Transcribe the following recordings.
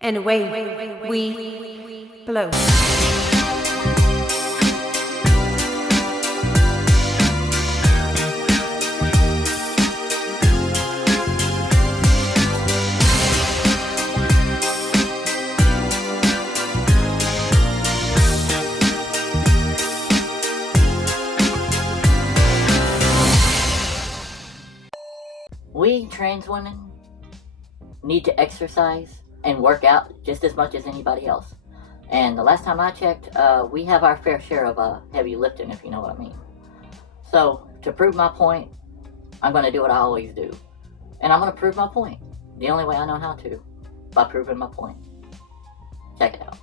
and away we blow. We trans women need to exercise and work out just as much as anybody else. And the last time I checked, we have our fair share of heavy lifting, if you know what I mean. So, to prove my point, I'm going to do what I always do. And I'm going to prove my point. The only way I know how to, by proving my point. Check it out.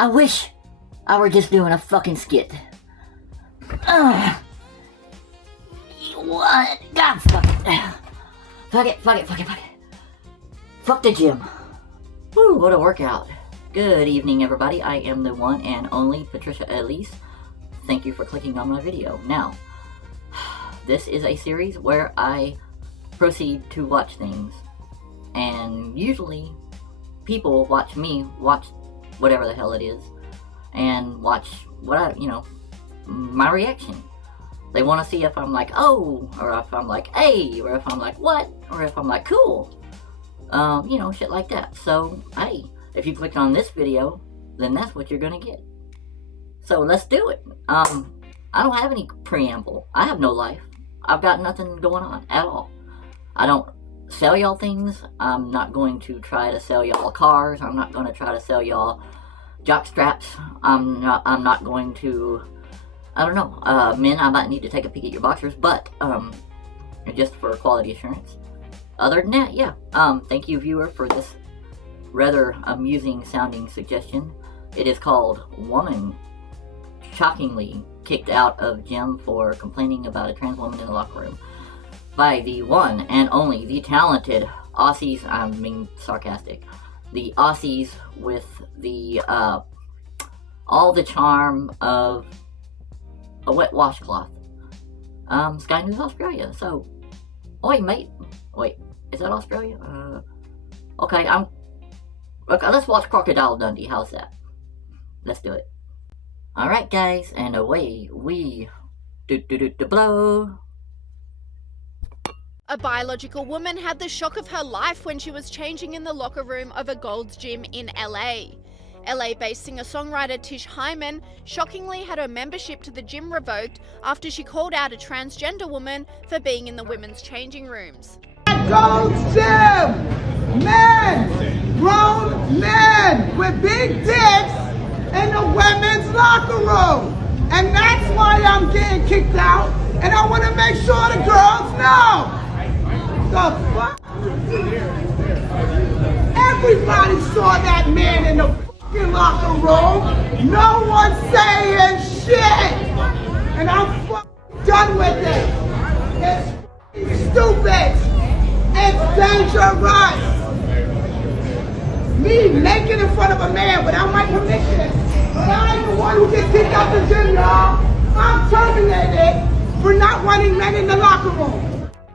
I wish I were just doing a fucking skit. What? God, fuck it. Fuck it. Fuck the gym. Woo, what a workout. Good evening, everybody. I am the one and only PaTricia Elise. Thank you for clicking on my video. Now, this is a series where I proceed to watch things. And usually, people watch me watch whatever the hell it is, and watch what my reaction. They want to see if I'm like, oh, or if I'm like, hey, or if I'm like, what, or if I'm like, cool. Shit like that. So, hey, if you clicked on this video, then that's what you're gonna get. So let's do it. I don't have any preamble. I have no life. I've got nothing going on at all. I don't sell y'all things. I'm not going to try to sell y'all cars. I'm not going to try to sell y'all jock straps. I'm not going to, I don't know, men, I might need to take a peek at your boxers, but just for quality assurance. Other than that, yeah, thank you, viewer, for this rather amusing sounding suggestion. It is called Woman Shockingly Kicked Out of Gym for Complaining About a Trans Woman in the Locker Room, by the one and only, the talented Aussies, I'm being sarcastic, the Aussies with the, all the charm of a wet washcloth. Sky News Australia. So, oi mate, wait, is that Australia? Okay, let's watch Crocodile Dundee, how's that? Let's do it. Alright guys, and away we blow. A biological woman had the shock of her life when she was changing in the locker room of a Gold's Gym in LA. LA-based singer-songwriter Tish Hyman shockingly had her membership to the gym revoked after she called out a transgender woman for being in the women's changing rooms. Gold's Gym! Men! Grown men with big dicks in the women's locker room! And that's why I'm getting kicked out, and I want to make sure the girls know! The fuck? Everybody saw that man in the fucking locker room. No one's saying shit. And I'm fucking done with it. It's fucking stupid. It's dangerous. Me naked in front of a man without my permission. But I ain't the one who gets kicked out the gym, y'all. I'm terminated for not wanting men in the locker room.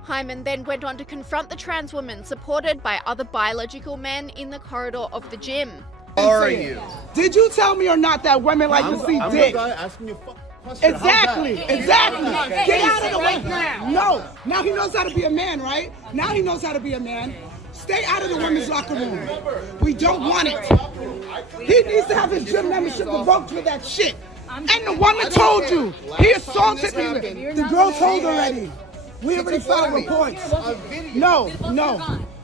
Hyman then went on to confront the trans woman, supported by other biological men in the corridor of the gym. How are you? Did you tell me or not that women like to see dick? I'm asking you a question. Exactly. Get out of the way now. No. Now he knows how to be a man, right? Now he knows how to be a man. Stay out of the women's locker room. We don't want it. He needs to have his gym membership revoked for that shit. And the woman told you. He assaulted me. The girl told already. We already filed reports. No.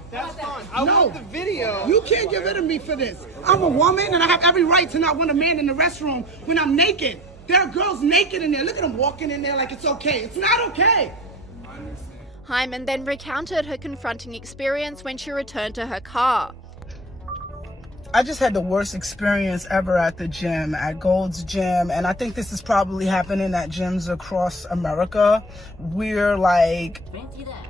That's fine. I want the video. You can't get rid of me for this. I'm a woman and I have every right to not want a man in the restroom when I'm naked. There are girls naked in there. Look at them walking in there like it's okay. It's not okay. Hyman then recounted her confronting experience when she returned to her car. I just had the worst experience ever at the gym, at Gold's Gym, and I think this is probably happening at gyms across America. We're like, Fancy that.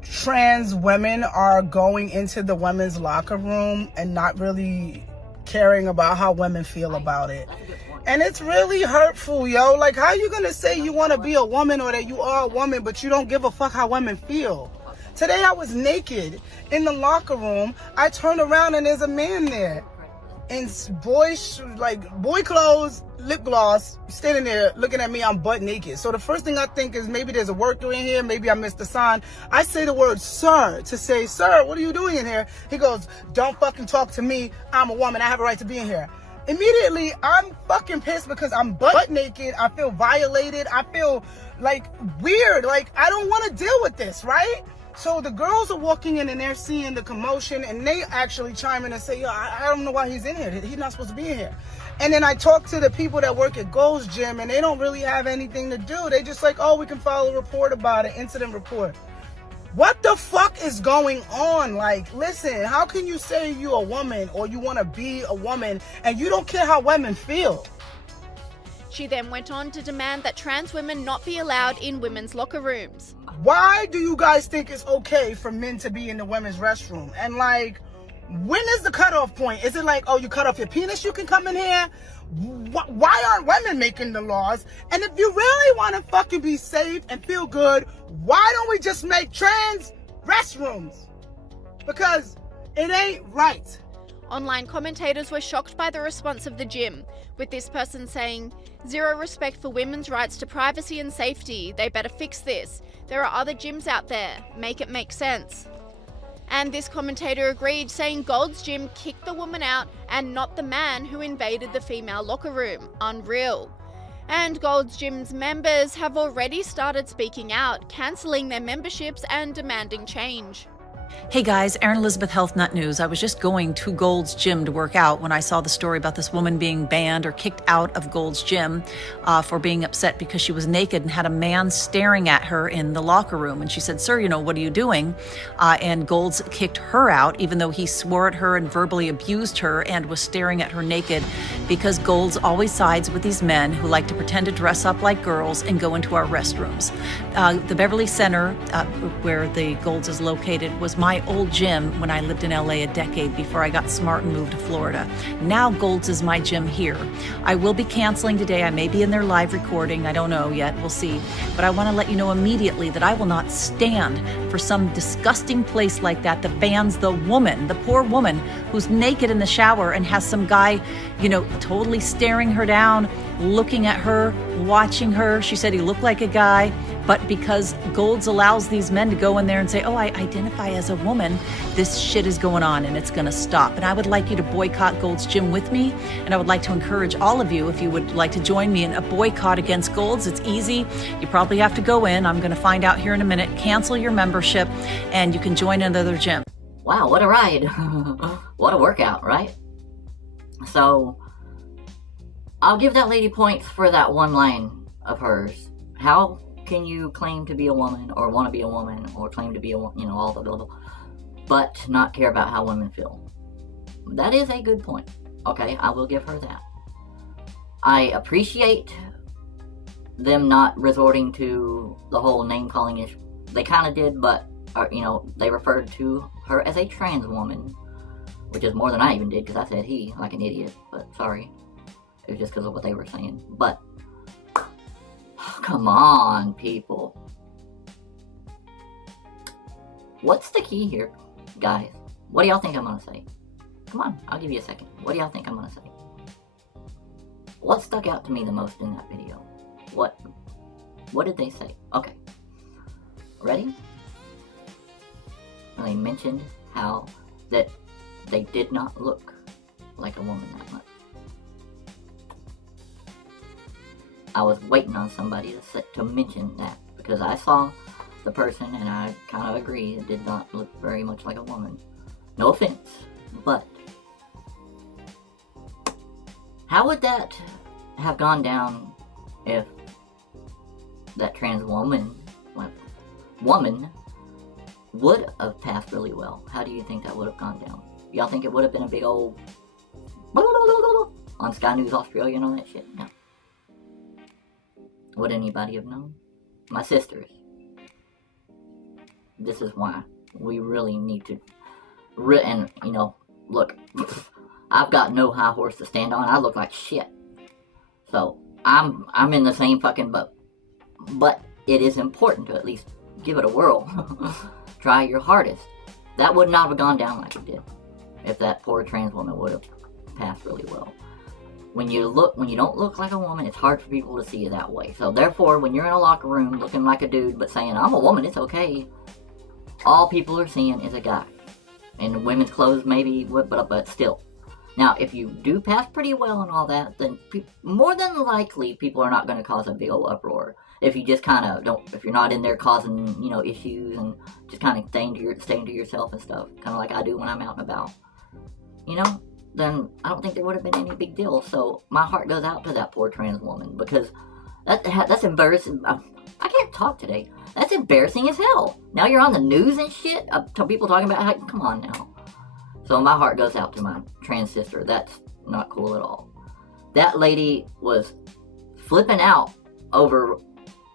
trans women are going into the women's locker room and not really caring about how women feel about it. And it's really hurtful, yo. Like, how you gonna say you want to be a woman or that you are a woman, but you don't give a fuck how women feel? Today I was naked in the locker room. I turn around and there's a man there in boy clothes, lip gloss, standing there looking at me. I'm butt naked. So the first thing I think is maybe there's a worker in here. Maybe I missed a sign. I say the word sir to say, sir, what are you doing in here? He goes, don't fucking talk to me. I'm a woman. I have a right to be in here. Immediately, I'm fucking pissed because I'm butt naked. I feel violated. I feel like weird. Like, I don't want to deal with this, right? So the girls are walking in and they're seeing the commotion and they actually chime in and say, yo, I don't know why he's in here. He's not supposed to be in here. And then I talk to the people that work at Gold's Gym and they don't really have anything to do. They just like, oh, we can file a report about it, incident report. What the fuck is going on? Like, listen, how can you say you're a woman or you want to be a woman and you don't care how women feel? She then went on to demand that trans women not be allowed in women's locker rooms. Why do you guys think it's okay for men to be in the women's restroom? And like, when is the cutoff point? Is it like, oh, you cut off your penis, you can come in here? Why aren't women making the laws? And if you really want to fucking be safe and feel good, why don't we just make trans restrooms? Because it ain't right. Online commentators were shocked by the response of the gym, with this person saying, "Zero respect for women's rights to privacy and safety. They better fix this. There are other gyms out there. Make it make sense." And this commentator agreed, saying Gold's Gym kicked the woman out and not the man who invaded the female locker room. Unreal. And Gold's Gym's members have already started speaking out, cancelling their memberships and demanding change. Hey guys, Erin Elizabeth Health Nut News. I was just going to Gold's Gym to work out when I saw the story about this woman being banned or kicked out of Gold's Gym for being upset because she was naked and had a man staring at her in the locker room. And she said, "Sir, what are you doing?" And Gold's kicked her out, even though he swore at her and verbally abused her and was staring at her naked, because Gold's always sides with these men who like to pretend to dress up like girls and go into our restrooms. The Beverly Center, where the Gold's is located, was my old gym when I lived in LA a decade before I got smart and moved to Florida. Now Gold's is my gym here. I will be canceling today. I may be in their live recording. I don't know yet. We'll see. But I want to let you know immediately that I will not stand for some disgusting place like that bans the woman, the poor woman who's naked in the shower and has some guy, totally staring her down, looking at her, watching her. She said he looked like a guy. But because Gold's allows these men to go in there and say, oh, I identify as a woman, this shit is going on and it's going to stop. And I would like you to boycott Gold's Gym with me. And I would like to encourage all of you, if you would like to join me in a boycott against Gold's. It's easy. You probably have to go in. I'm going to find out here in a minute. Cancel your membership and you can join another gym. Wow, what a ride. What a workout, right? So, I'll give that lady points for that one line of hers. How can you claim to be a woman or want to be a woman or claim to be a all the blah, blah, but not care about how women feel? That is a good point. Okay, I will give her that. I appreciate them not resorting to the whole name calling issue. They kind of did, but they referred to her as a trans woman, which is more than I even did because I said he like an idiot. But sorry, it was just because of what they were saying. But come on, people. What's the key here, guys? What do y'all think I'm gonna say? Come on, I'll give you a second. What do y'all think I'm gonna say? What stuck out to me the most in that video? What did they say? Okay. Ready? They mentioned how that they did not look like a woman that much. I was waiting on somebody to mention that because I saw the person and I kind of agree it did not look very much like a woman. No offense, but how would that have gone down if that trans woman would have passed really well? How do you think that would have gone down? Y'all think it would have been a big old on Sky News Australia and all that shit? No. Would anybody have known? My sisters. This is why we really need to, and you know, look, I've got no high horse to stand on. I look like shit. So I'm in the same fucking boat. But it is important to at least give it a whirl. Try your hardest. That would not have gone down like it did if that poor trans woman would have passed really well. When you don't look like a woman, it's hard for people to see you that way. So therefore, when you're in a locker room looking like a dude but saying, I'm a woman, it's okay, all people are seeing is a guy. In women's clothes maybe, but still. Now, if you do pass pretty well and all that, then more than likely people are not going to cause a big old uproar. If you just kind of don't, if you're not in there causing, you know, issues and just kind of staying to yourself and stuff, kind of like I do when I'm out and about, you know, then I don't think there would have been any big deal. So my heart goes out to that poor trans woman, because that's embarrassing. I can't talk today. That's embarrassing as hell. Now you're on the news and shit. People talking about how, come on now. So my heart goes out to my trans sister. That's not cool at all. That lady was flipping out over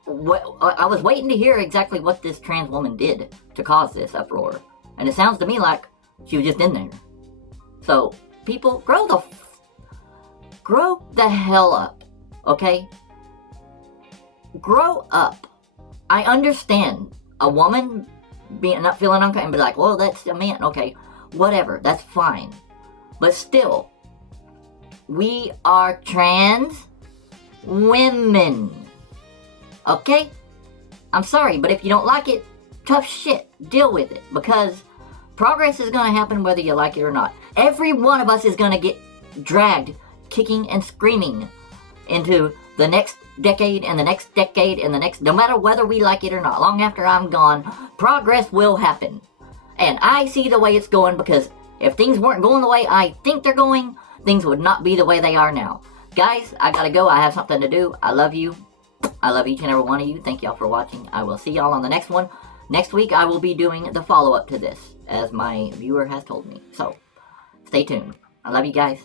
what I was waiting to hear exactly what this trans woman did to cause this uproar. And it sounds to me like she was just in there. So people, grow the hell up, okay? Grow up. I understand a woman not feeling uncomfortable and be like, well, that's a man. Okay, whatever, that's fine. But still, we are trans women. Okay? I'm sorry, but if you don't like it, tough shit. Deal with it. Because progress is going to happen whether you like it or not. Every one of us is going to get dragged, kicking and screaming into the next decade and the next decade and the next, no matter whether we like it or not, long after I'm gone, progress will happen. And I see the way it's going, because if things weren't going the way I think they're going, things would not be the way they are now. Guys, I gotta go. I have something to do. I love you. I love each and every one of you. Thank y'all for watching. I will see y'all on the next one. Next week, I will be doing the follow-up to this, as my viewer has told me. So, stay tuned. I love you guys.